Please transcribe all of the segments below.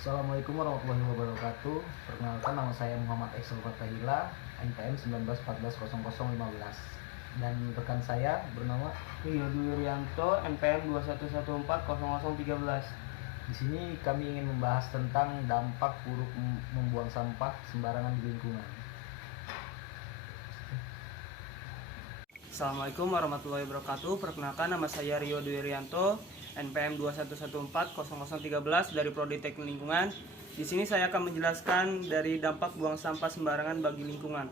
Assalamualaikum warahmatullahi wabarakatuh. Perkenalkan, nama saya Muhammad Eksel Fatahila, NPM 19140015. Dan rekan saya bernama Rio Dwi Rianto, NPM 21140013. di sini kami ingin membahas tentang dampak buruk membuang sampah sembarangan di lingkungan. Assalamualaikum warahmatullahi wabarakatuh. Perkenalkan, nama saya Rio Dwi Rianto, NPM 21140013 dari Prodi Teknik Lingkungan. Di sini saya akan menjelaskan dari dampak buang sampah sembarangan bagi lingkungan.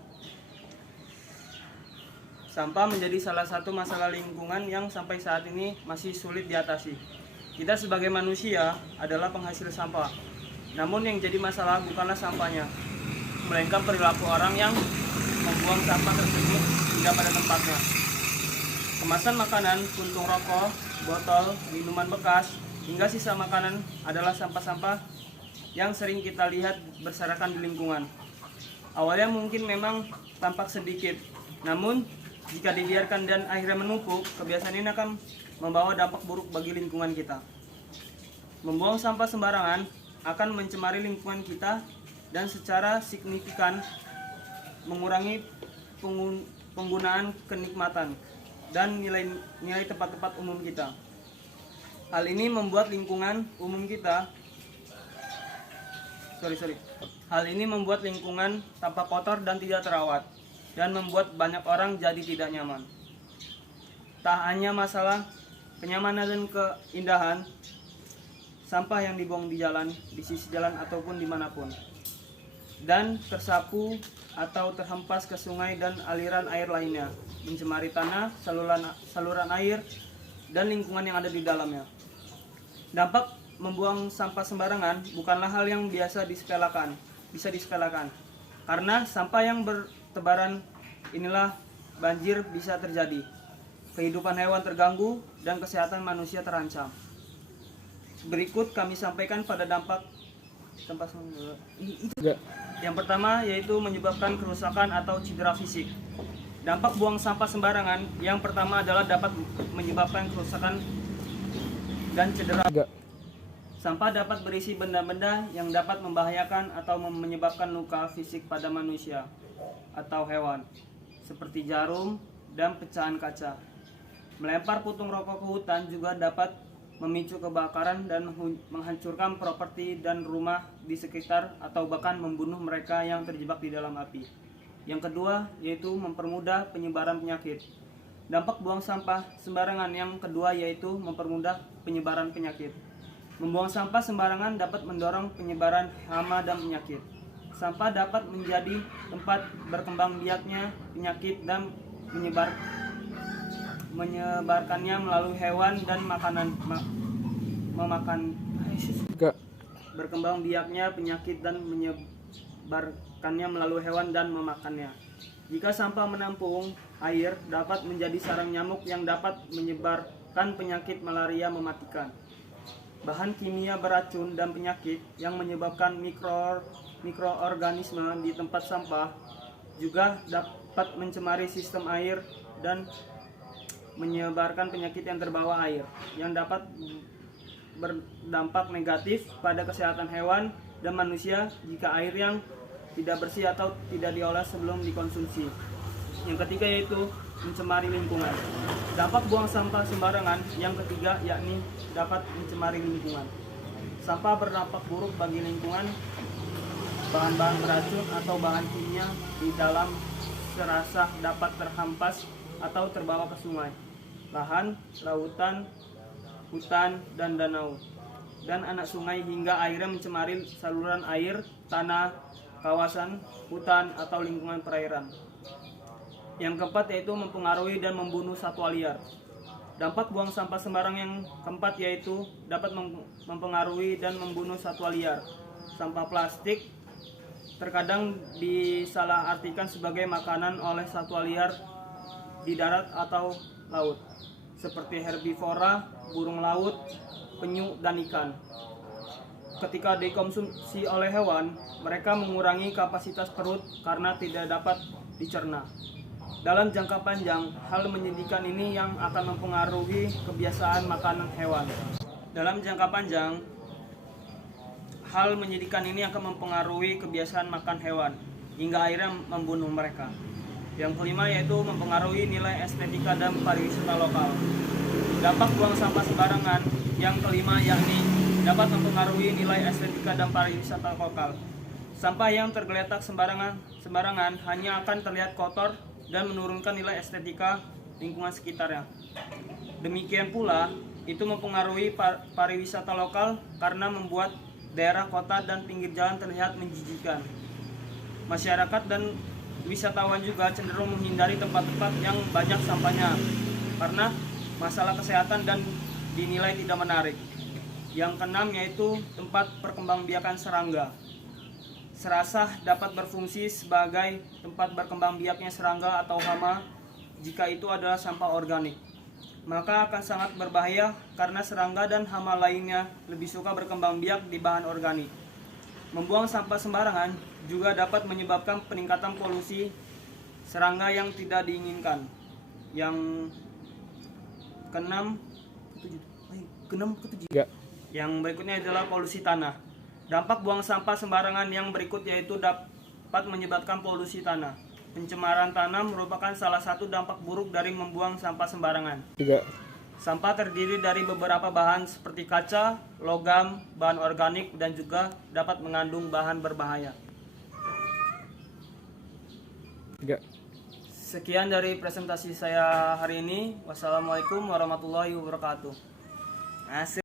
Sampah menjadi salah satu masalah lingkungan yang sampai saat ini masih sulit diatasi. Kita sebagai manusia adalah penghasil sampah. Namun yang jadi masalah bukanlah sampahnya, melainkan perilaku orang yang membuang sampah tersebut tidak pada tempatnya. Kemasan makanan, puntung rokok, botol, minuman bekas, hingga sisa makanan adalah sampah-sampah yang sering kita lihat berserakan di lingkungan. Awalnya mungkin memang tampak sedikit, namun jika dibiarkan dan akhirnya menumpuk, kebiasaan ini akan membawa dampak buruk bagi lingkungan kita. Membuang sampah sembarangan akan mencemari lingkungan kita dan secara signifikan mengurangi penggunaan kenikmatan dan nilai tempat-tempat umum kita. Hal ini membuat lingkungan umum kita tampak kotor dan tidak terawat, dan membuat banyak orang jadi tidak nyaman. Tak hanya masalah kenyamanan dan keindahan, sampah yang dibuang di jalan, di sisi jalan ataupun dimanapun, dan tersapu atau terhempas ke sungai dan aliran air lainnya, mencemari tanah, saluran air, dan lingkungan yang ada di dalamnya. Dampak membuang sampah sembarangan bukanlah hal yang bisa disepelekan, karena sampah yang bertebaran inilah banjir bisa terjadi, kehidupan hewan terganggu, dan kesehatan manusia terancam. Berikut kami sampaikan pada dampak sampah sembarangan. Yang pertama yaitu menyebabkan kerusakan atau cedera fisik. Dampak buang sampah sembarangan yang pertama adalah dapat menyebabkan kerusakan dan cedera. Sampah dapat berisi benda-benda yang dapat membahayakan atau menyebabkan luka fisik pada manusia atau hewan, seperti jarum dan pecahan kaca. Melempar puntung rokok ke hutan juga dapat memicu kebakaran dan menghancurkan properti dan rumah di sekitar, atau bahkan membunuh mereka yang terjebak di dalam api. Yang kedua yaitu mempermudah penyebaran penyakit. Dampak buang sampah sembarangan yang kedua yaitu mempermudah penyebaran penyakit. Membuang sampah sembarangan dapat mendorong penyebaran hama dan penyakit. Sampah dapat menjadi tempat berkembang biaknya penyakit dan menyebarkannya melalui hewan dan berkembang biaknya penyakit dan menyebarkannya melalui hewan dan memakannya. Jika sampah menampung air, dapat menjadi sarang nyamuk yang dapat menyebarkan penyakit malaria mematikan. Bahan kimia beracun dan penyakit yang menyebabkan mikroorganisme di tempat sampah juga dapat mencemari sistem air dan menyebarkan penyakit yang terbawa air, yang dapat berdampak negatif pada kesehatan hewan dan manusia jika air yang tidak bersih atau tidak diolah sebelum dikonsumsi. Yang ketiga yaitu mencemari lingkungan. Dampak buang sampah sembarangan yang ketiga yakni dapat mencemari lingkungan. Sampah berdampak buruk bagi lingkungan. Bahan-bahan beracun atau bahan kimia di dalam serasah dapat terhempas atau terbawa ke sungai, lahan, lautan, hutan, dan danau, dan anak sungai, hingga akhirnya mencemari saluran air, tanah, kawasan, hutan, atau lingkungan perairan. Yang keempat yaitu mempengaruhi dan membunuh satwa liar. Dampak buang sampah sembarangan yang keempat yaitu dapat mempengaruhi dan membunuh satwa liar. Sampah plastik terkadang disalahartikan sebagai makanan oleh satwa liar di darat atau laut, seperti herbivora, burung laut, penyu, dan ikan. Ketika dikonsumsi oleh hewan, mereka mengurangi kapasitas perut karena tidak dapat dicerna. Dalam jangka panjang, hal menyedihkan ini yang akan mempengaruhi kebiasaan makanan hewan. Dalam jangka panjang, hal menyedihkan ini akan mempengaruhi kebiasaan makan hewan hingga akhirnya membunuh mereka. Yang kelima yaitu mempengaruhi nilai estetika dan pariwisata lokal. Dampak buang sampah sembarangan yang kelima yakni dapat mempengaruhi nilai estetika dan pariwisata lokal. Sampah yang tergeletak sembarangan hanya akan terlihat kotor dan menurunkan nilai estetika lingkungan sekitarnya. Demikian pula, itu mempengaruhi pariwisata lokal karena membuat daerah kota dan pinggir jalan terlihat menjijikkan. Masyarakat dan wisatawan juga cenderung menghindari tempat-tempat yang banyak sampahnya karena masalah kesehatan dan dinilai tidak menarik. Yang keenam yaitu tempat perkembangbiakan serangga. Serasah dapat berfungsi sebagai tempat berkembangbiaknya serangga atau hama jika itu adalah sampah organik. Maka akan sangat berbahaya karena serangga dan hama lainnya lebih suka berkembang biak di bahan organik. Membuang sampah sembarangan juga dapat menyebabkan peningkatan polusi serangga yang tidak diinginkan. Yang keenam, yang berikutnya adalah polusi tanah. Dampak buang sampah sembarangan yang berikut yaitu dapat menyebabkan polusi tanah. Pencemaran tanah merupakan salah satu dampak buruk dari membuang sampah sembarangan. Sampah terdiri dari beberapa bahan seperti kaca, logam, bahan organik, dan juga dapat mengandung bahan berbahaya. Sekian dari presentasi saya hari ini. Wassalamualaikum warahmatullahi wabarakatuh.